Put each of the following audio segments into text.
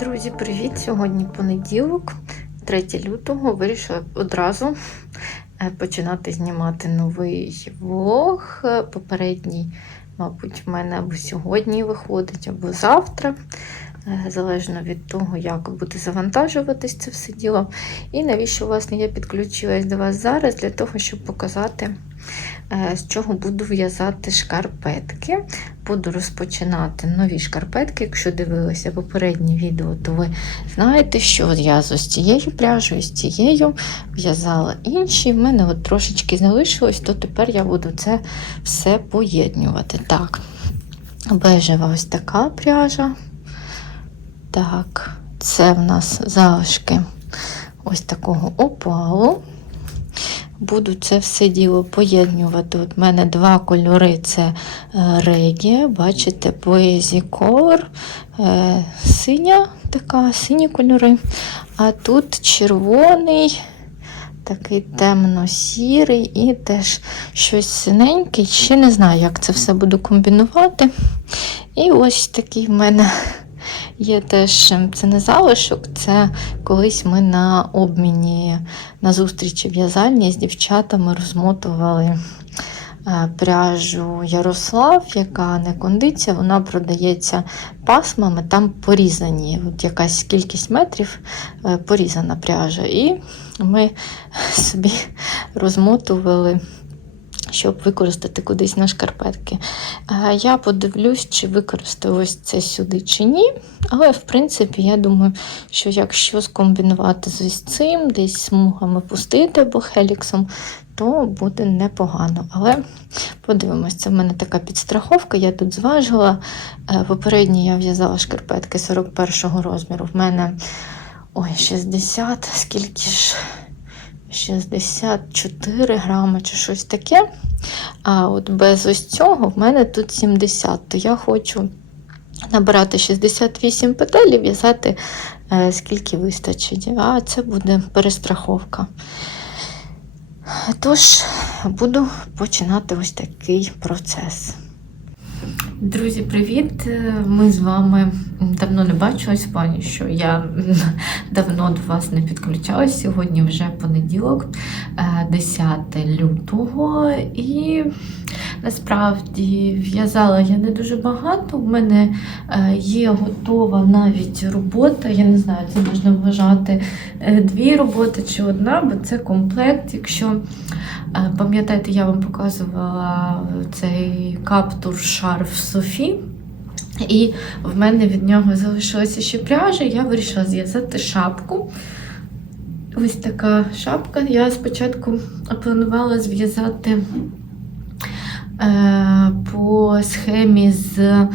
Друзі, привіт! Сьогодні понеділок, 3 лютого. Вирішила одразу е, починати знімати новий влог. Е, Попередній, мабуть, в мене або сьогодні виходить, або завтра. Е, Залежно від того, як буде завантажуватись це все діло. І навіщо, власне, я підключилась до вас зараз для того, щоб показати, з чого буду в'язати шкарпетки. Буду розпочинати нові шкарпетки. Якщо дивилися попереднє відео, то ви знаєте, що я з ось цією пряжею, з цією в'язала інші. В мене от трошечки залишилось, то тепер я буду це все поєднювати. Так, бежева ось така пряжа. Так, це в нас залишки ось такого опалу. Буду це все діло поєднювати. От в мене два кольори це е, регія, бачите, Poesy Color, е, синя така, сині кольори. А тут червоний, такий темно-сірий і теж щось синеньке. Ще не знаю, як це все буду комбінувати. І ось такий в мене є теж це не залишок, це колись ми на обміні на зустрічі в'язальні з дівчатами розмотували е, пряжу Ярослав, яка не кондиція, вона продається пасмами, там порізані. От якась кількість метрів е, порізана пряжа. І ми собі розмотували. Щоб використати кудись на шкарпетки. Я подивлюсь, чи використаю ось це сюди чи ні. Але, в принципі, я думаю, що якщо скомбінувати з цим, десь смугами пустити або хеліксом, то буде непогано. Але подивимось, це в мене така підстраховка. Я тут зважила. Е, Попередньо я в'язала шкарпетки 41 розміру. В мене ой, 60, скільки ж. 64 грами чи щось таке. А от без ось цього в мене тут 70, то я хочу набирати 68 петель і в'язати е, скільки вистачить. А це буде перестраховка. Тож, буду починати ось такий процес. Друзі, привіт! Ми з вами давно не бачились, в плані, що я давно до вас не підключалась. Сьогодні вже понеділок, е, 10 лютого, і насправді в'язала я не дуже багато. У мене е, є готова навіть робота. Я не знаю, це можна вважати е, дві роботи чи одна, бо це комплект. Якщо Е, Пам'ятаєте, я вам показувала цей каптур шарф Софі. І в мене від нього залишилася ще пряжа, я вирішила зв'язати шапку. Ось така шапка. Я спочатку планувала зв'язати е, по схемі з е,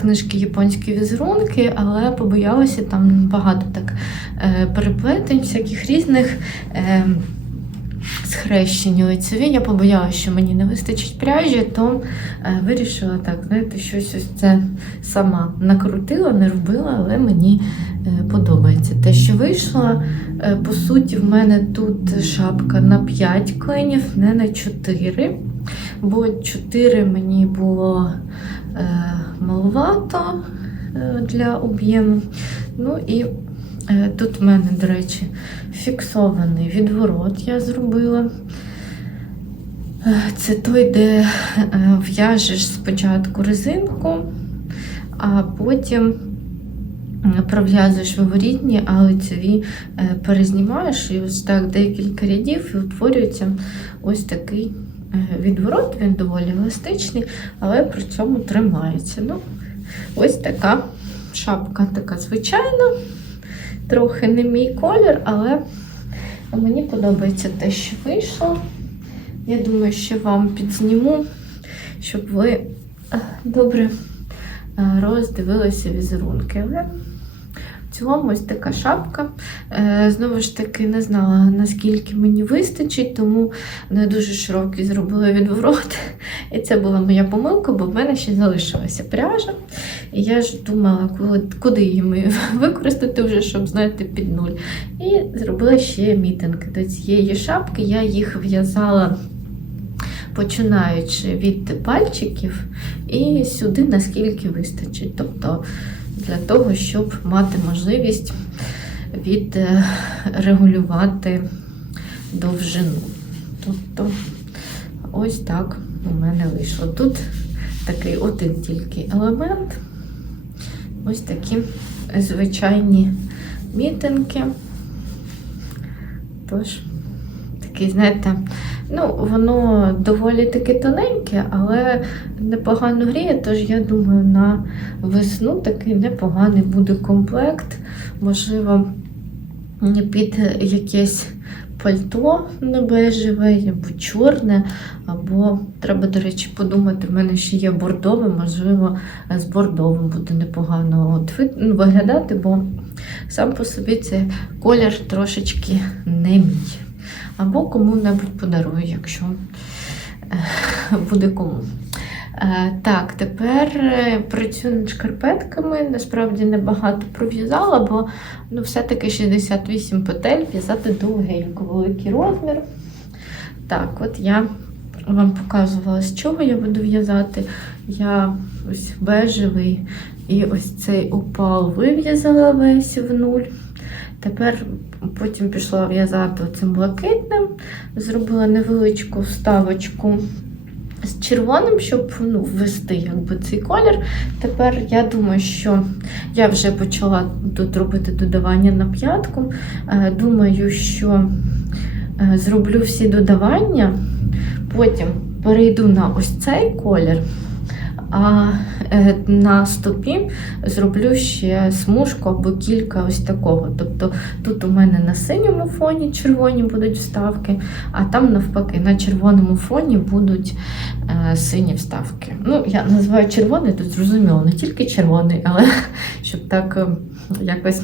книжки Японські візерунки, але побоялася там багато так е, переплетень, всяких різних. Схрещені лицеві. Я побоялася, що мені не вистачить пряжі, то е, вирішила так, знаєте, щось ось це сама накрутила, не робила, але мені е, подобається. Те, що вийшло, е, по суті, в мене тут шапка на 5 клинів, не на 4. Бо 4 мені було маловато для об'єму. Ну і Тут в мене, до речі, фіксований відворот я зробила. Е, Це той, де е, в'яжеш спочатку резинку, а потім пров'язуєш виворітні, а лицеві перезнімаєш і ось так декілька рядів і утворюється ось такий відворот. Він доволі еластичний, але при цьому тримається. Ну, Ось така шапка, така звичайна. Трохи не мій колір, але мені подобається те, що вийшло. Я думаю, що вам підзніму, щоб ви е, добре е, роздивилися візерунки. Але в цілому ось така шапка. Е, знову ж таки, не знала, наскільки мені вистачить, тому не дуже широкий зробила відворот. І це була моя помилка, бо в мене ще залишилася пряжа. І я ж думала, куди її використати вже, щоб знаєте, під нуль. І зробила ще мітинги до цієї шапки. Я їх в'язала. Починаючи від пальчиків і сюди наскільки вистачить. Тобто для того, щоб мати можливість відрегулювати довжину. Тобто, ось так у мене вийшло. Тут такий один тільки елемент. Ось такі звичайні мітинки. Тож, такий, знаєте, ну, воно доволі таки тоненьке, але непогано гріє, тож я думаю, на весну такий непоганий буде комплект. Можливо, під якесь пальто не бежеве, або чорне, або треба, до речі, подумати, в мене ще є бордове, можливо, з бордовим буде непогано ну, виглядати, бо сам по собі цей колір трошечки не мій. Або кому-небудь подарую, якщо е, буде кому. Е, Так, тепер е, працюю над шкарпетками. Насправді небагато пров'язала, бо ну, все-таки 68 петель в'язати довгенько, великий розмір. Так, от я вам показувала, з чого я буду в'язати. Я ось бежевий і ось цей опал вив'язала весь в нуль. Тепер потім пішла в'язати цим блакитним, зробила невеличку вставочку з червоним, щоб ну, ввести якби, цей колір. Тепер я думаю, що я вже почала тут робити додавання на п'ятку. Е, Думаю, що е, зроблю всі додавання, потім перейду на ось цей колір. А е, на стопі зроблю ще смужку або кілька ось такого. Тобто тут у мене на синьому фоні червоні будуть вставки, а там навпаки на червоному фоні будуть е, сині вставки. Ну, я називаю червоний, тут зрозуміло, не тільки червоний, але щоб так е, якось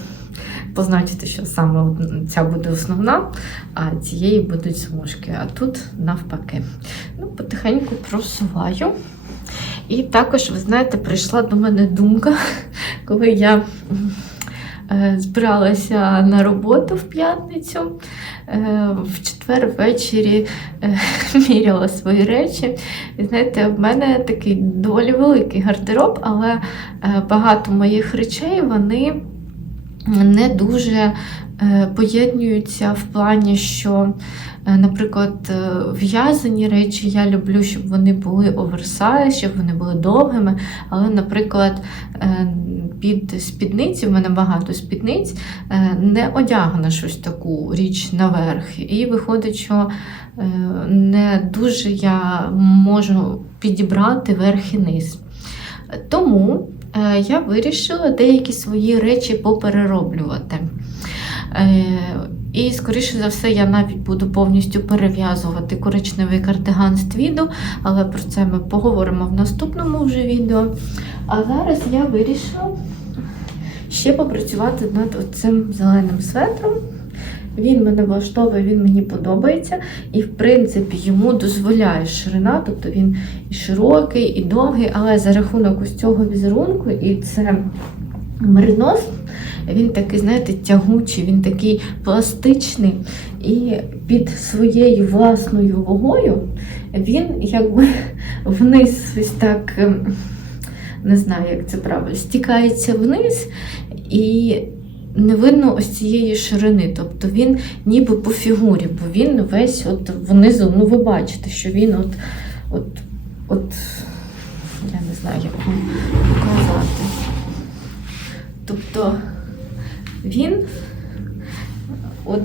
позначити, що саме ця буде основна, а цієї будуть смужки. А тут навпаки. Ну, потихеньку просуваю. І також, ви знаєте, прийшла до мене думка, коли я е, збиралася на роботу в п'ятницю. е, В четвер ввечері е, міряла свої речі. І знаєте, в мене такий доволі великий гардероб, але багато моїх речей вони не дуже е, поєднуються в плані, що, е, наприклад, е, в'язані речі я люблю, щоб вони були оверсайз, щоб вони були довгими. Але, наприклад, під спідниці, в мене багато спідниць, не одягну щось таку річ наверх. І виходить, що не дуже я можу підібрати верх і низ. Тому я вирішила деякі свої речі поперероблювати. Е, І, скоріше за все, я навіть буду повністю перев'язувати коричневий кардиган з твіду, але про це ми поговоримо в наступному вже відео. А зараз я вирішила ще попрацювати над цим зеленим светром. Він мене влаштовує, він мені подобається, і, в принципі, йому дозволяє ширина, тобто він і широкий, і довгий, але за рахунок ось цього візерунку, і це меринос, він такий, знаєте, тягучий, він такий пластичний. І під своєю власною вагою він якби вниз ось так, ем, не знаю, як це правильно, стікається вниз. І не видно ось цієї ширини. Тобто він ніби по фігурі, бо він весь от внизу, ну ви бачите, що він от, от, от я не знаю, як вам показати. Тобто він, от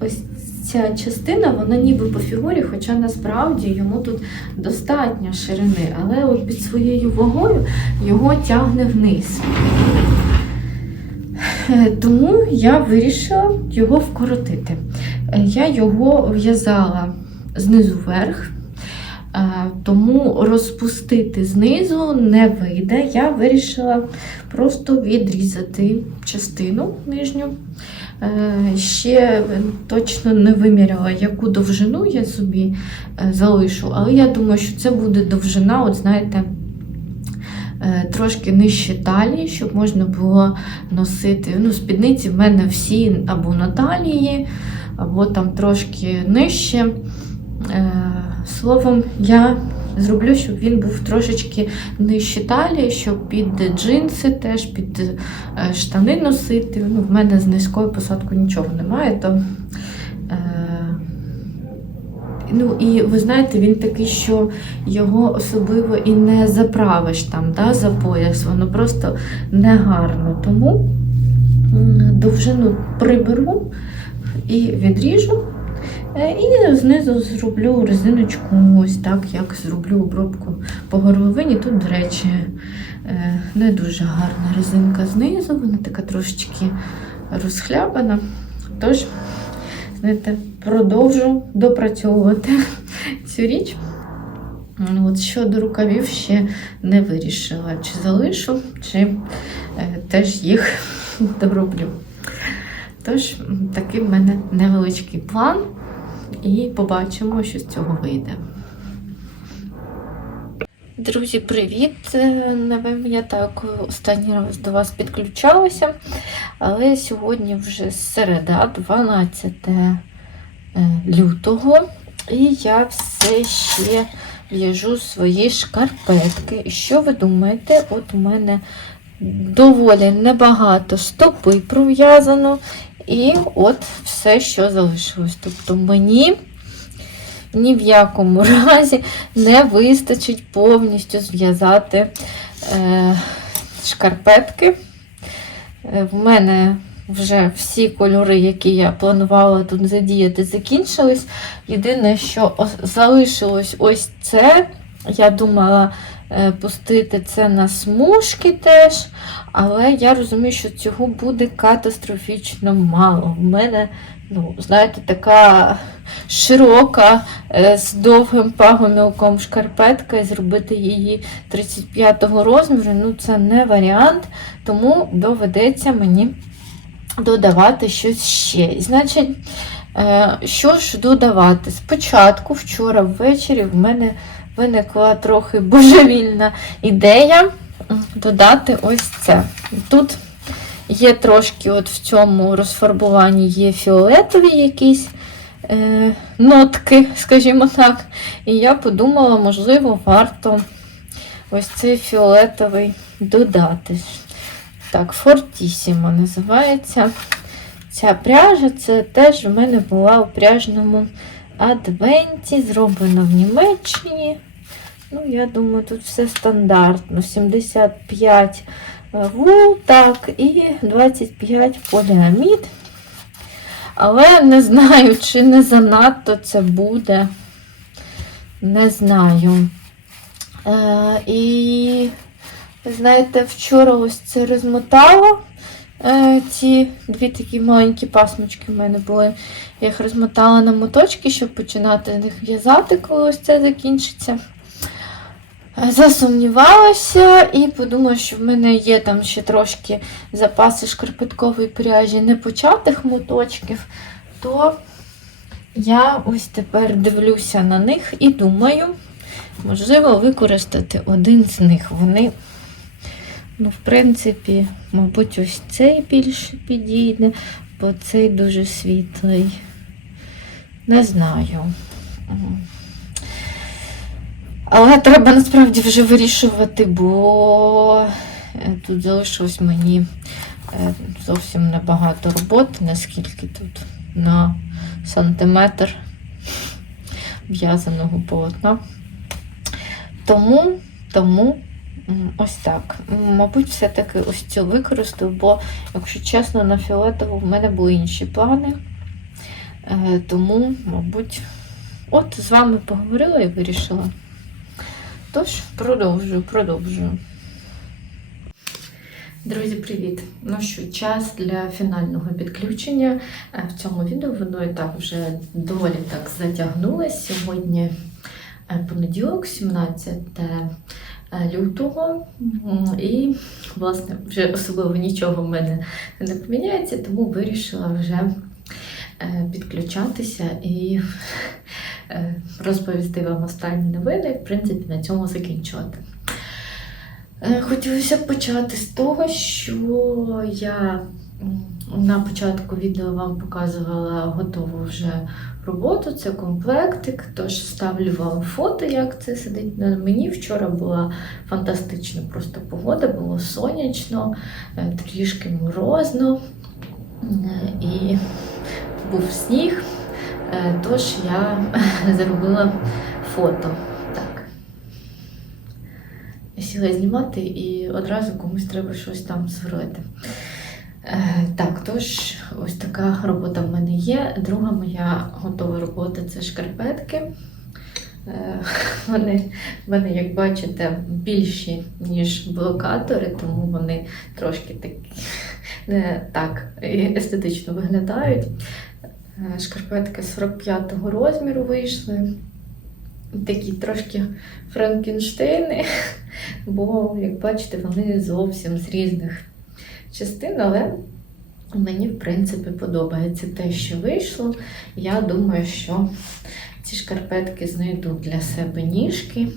ось ця частина, вона ніби по фігурі, хоча насправді йому тут достатньо ширини, але от під своєю вагою його тягне вниз. Е, Тому я вирішила його вкоротити. Е, Я його в'язала знизу вверх, е, тому розпустити знизу не вийде. Я вирішила просто відрізати частину нижню. Ще точно не виміряла, яку довжину я собі залишу, але я думаю, що це буде довжина, от знаєте, трошки нижче талії, щоб можна було носити. Ну, спідниці в мене всі або на талії, або там трошки нижче. Е, Словом, я зроблю, щоб він був трошечки нижче талії, щоб під джинси, теж під е, штани носити. Ну, в мене з низькою посадкою нічого немає, то. Ну і ви знаєте, він такий, що його особливо і не заправиш там да, за пояс, воно просто негарно. Тому довжину приберу і відріжу. Е, І знизу зроблю резиночку, ось так, як зроблю обробку по горловині. Тут, до речі, е, не дуже гарна резинка знизу, вона така трошечки розхлябана. Тож, знаєте, продовжу допрацьовувати цю річ. От щодо рукавів ще не вирішила, чи залишу, чи е, теж їх дороблю. Тож, такий в мене невеличкий план, і побачимо, що з цього вийде. Друзі, привіт! Е, Не пам'ятаю, коли останній раз до вас підключалася, але сьогодні вже середа, 12 е, лютого, і я все ще в'яжу свої шкарпетки. І що ви думаєте? От у мене доволі небагато стопи пров'язано, і от все, що залишилось. Тобто мені ні в якому разі не вистачить повністю зв'язати е, шкарпетки. Е, В мене вже всі кольори, які я планувала тут задіяти, закінчились. Єдине, що залишилось ось це. Я думала е, пустити це на смужки теж, але я розумію, що цього буде катастрофічно мало. В мене, ну, знаєте, така широка е, з довгим пагомілком шкарпетка і зробити її 35-го розміру, ну це не варіант, тому доведеться мені додавати щось ще. Значить, е, що ж додавати? Спочатку, вчора ввечері, в мене виникла трохи божевільна ідея додати ось це. Тут є трошки от в цьому розфарбуванні є фіолетові якісь е, нотки, скажімо так. І я подумала, можливо, варто ось цей фіолетовий додати. Так, Фортісімо називається. Ця пряжа це теж в мене була у пряжному адвенті, зроблено в Німеччині. Ну, я думаю, тут все стандартно. 75 вул, так, і 25 поліамід. Але не знаю, чи не занадто це буде. Не знаю. Е, і, знаєте, вчора ось це розмотала. Е, ці дві такі маленькі пасмочки в мене були. Я їх розмотала на моточки, щоб починати з них в'язати, коли ось це закінчиться. Е, Засумнівалася і подумала, що в мене є там ще трошки запаси шкарпеткової пряжі непочатих моточків, то я ось тепер дивлюся на них і думаю, можливо, використати один з них. Вони, ну, в принципі, мабуть, ось цей більше підійде, бо цей дуже світлий. Не знаю. Але треба насправді вже вирішувати, бо е, тут залишилось мені е, зовсім небагато роботи, наскільки тут на сантиметр в'язаного полотна. Тому, тому ось так. Мабуть, все-таки ось цю використаю, бо, якщо чесно, на фіолетову в мене були інші плани. Е, Тому, мабуть, от з вами поговорила і вирішила. Тож, продовжую, продовжую. Друзі, привіт! Ну що, час для фінального підключення. Е, В цьому відео воно і так вже доволі так затягнулося. Сьогодні е, понеділок, 17 е, лютого. І, власне, вже особливо нічого в мене не поміняється, тому вирішила вже е, підключатися і е, розповісти вам останні новини, в принципі, на цьому закінчувати. Е, Хотілося б почати з того, що я на початку відео вам показувала готову вже роботу. Це комплектик. Тож ставлю вам фото, як це сидить на мені. Вчора була фантастична просто погода, було сонячно, е, трішки морозно е, і був сніг. Е, Тож я зробила фото. Так. Сіла знімати і одразу комусь треба щось там сверлити. Е, Так, тож ось така робота в мене є. Друга моя готова робота це шкарпетки. Е, Вони, вони, як бачите, більші, ніж блокатори, тому вони трошки такі не так естетично виглядають. Е, Шкарпетки 45-го розміру вийшли. Такі трошки франкенштейни, бо, як бачите, вони зовсім з різних частин, але мені, в принципі, подобається те, що вийшло. Я думаю, що ці шкарпетки знайдуть для себе ніжки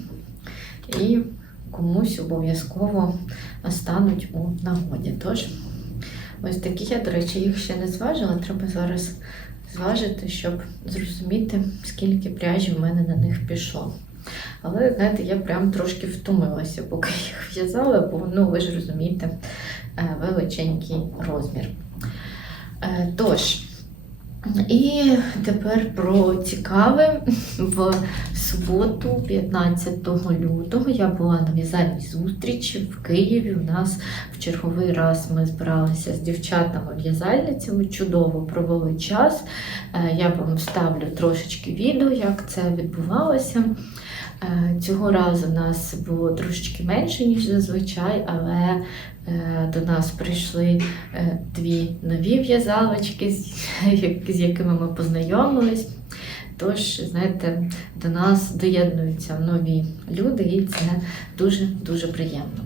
і комусь обов'язково стануть у нагоді. Тож, ось такі я, до речі, їх ще не зважила. Треба зараз зважити, щоб зрозуміти, скільки пряжі в мене на них пішло. Але, знаєте, я прям трошки втомилася, поки їх в'язала, бо, ну, ви ж розумієте, е, величенький розмір. Е, Тож, і тепер про цікаве. В суботу, 15 лютого, я була на в'язальній зустрічі в Києві. У нас в черговий раз ми збиралися з дівчатами-в'язальницями, чудово провели час. Е, Я вам вставлю трошечки відео, як це відбувалося. Е, Цього разу нас було трошечки менше, ніж зазвичай, але е, до нас прийшли е, дві нові в'язалочки, з якими ми познайомились. Тож, знаєте, до нас доєднуються нові люди, і це дуже-дуже приємно.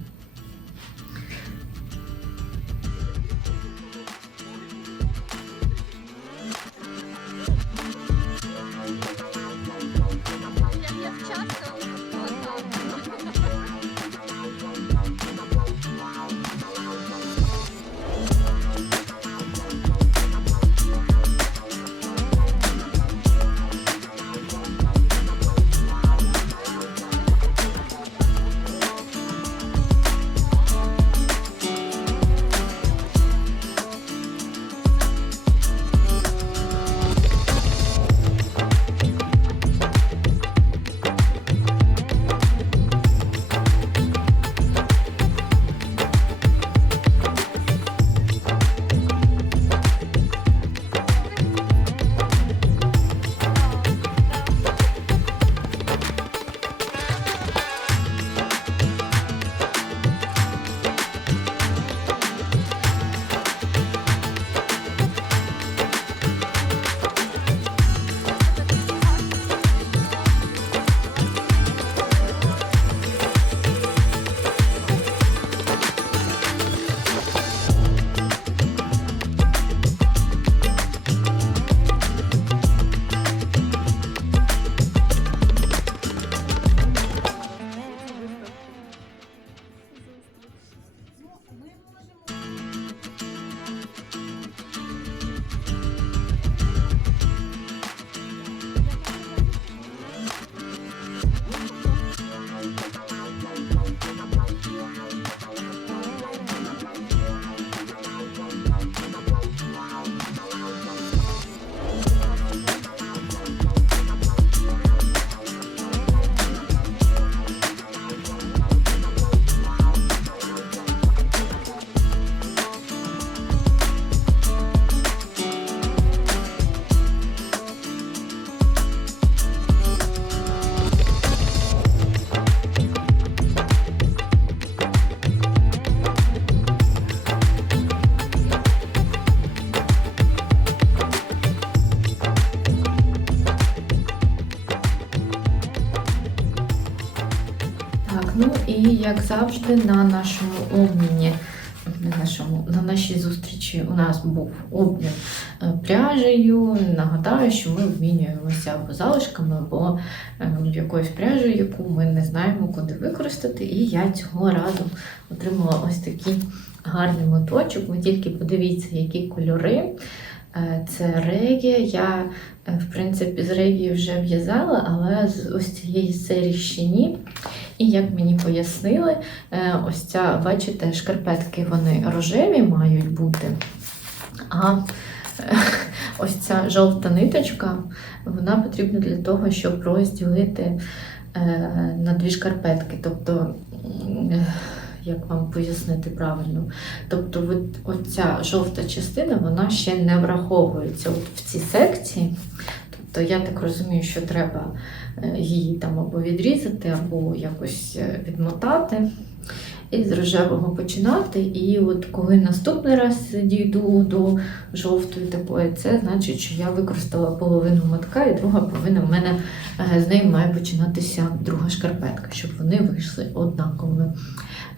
Як завжди, на нашому обміні, на, нашому, на нашій зустрічі у нас був обмін е, пряжею. Нагадаю, що ми обмінюємося або залишками, або е, якоюсь пряжею, яку ми не знаємо, куди використати. І я цього разу отримала ось такий гарний моточок. Ви тільки подивіться, які кольори. Е, Це регі. Я, в принципі, з регі вже в'язала, але з ось цієї серії ще ні. І як мені пояснили, е, ось ця, бачите, шкарпетки вони рожеві мають бути. А ось ця жовта ниточка, вона потрібна для того, щоб розділити е, на дві шкарпетки. Тобто, е, як вам пояснити правильно? Тобто, оця жовта частина вона ще не враховується от в цій секції. Тобто, я так розумію, що треба її там або відрізати, або якось е, відмотати. І з рожевого починати. І от коли наступний раз дійду до жовтої такої, це значить, що я використала половину мотка, і друга половина в мене е, з неї має починатися друга шкарпетка, щоб вони вийшли однаковими.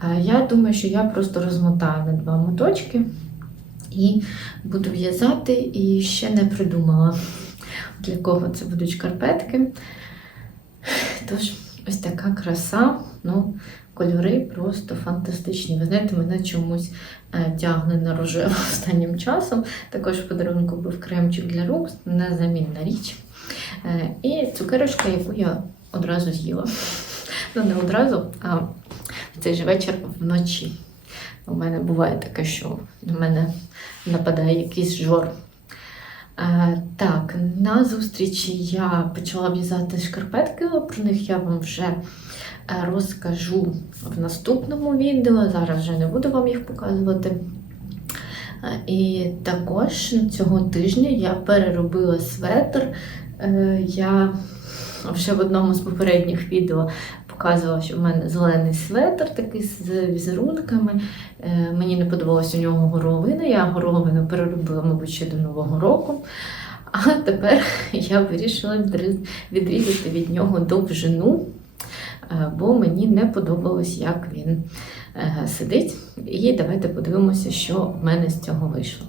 Е, Я думаю, що я просто розмотаю на два моточки і буду в'язати, і ще не придумала, для кого це будуть шкарпетки. Тож, ось така краса. Ну, кольори просто фантастичні. Ви знаєте, мене чомусь е, тягне на рожево останнім часом. Також в подарунку був кремчик для рук, незамінна річ. Е, і цукерочка, яку я одразу з'їла. Ну, не одразу, а в цей же вечір вночі. У мене буває таке, що на мене нападає якийсь жор. Е, так, на зустрічі я почала в'язати шкарпетки, про них я вам вже е, розкажу в наступному відео. Зараз вже не буду вам їх показувати. Е, І також цього тижня я переробила светр. Я вже в одному з попередніх відео показувала, що в мене зелений светр такий з візерунками. Е, Мені не подобалась у нього горловина. Я горловину переробила, мабуть, ще до Нового року. А тепер я вирішила відрізати від нього довжину, е, бо мені не подобалось, як він е, сидить. І давайте подивимося, що в мене з цього вийшло.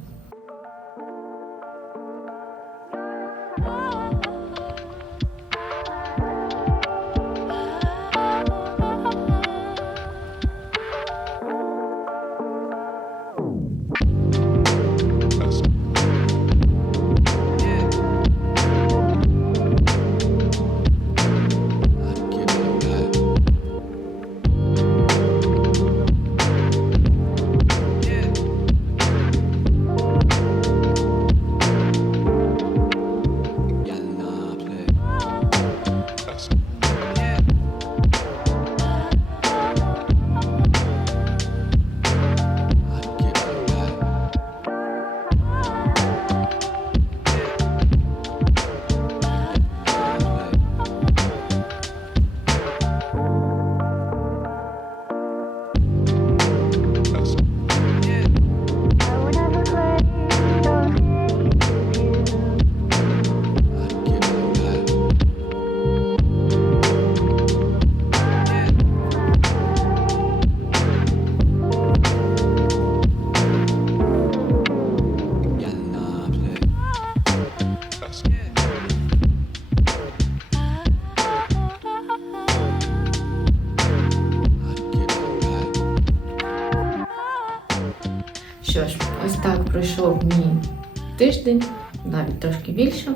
Тиждень, навіть трошки більше.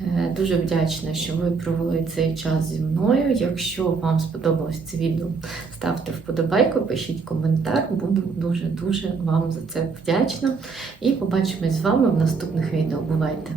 Е, Дуже вдячна, що ви провели цей час зі мною. Якщо вам сподобалось це відео, ставте вподобайку, пишіть коментар. Буду дуже-дуже вам за це вдячна. І побачимось з вами в наступних відео. Бувайте!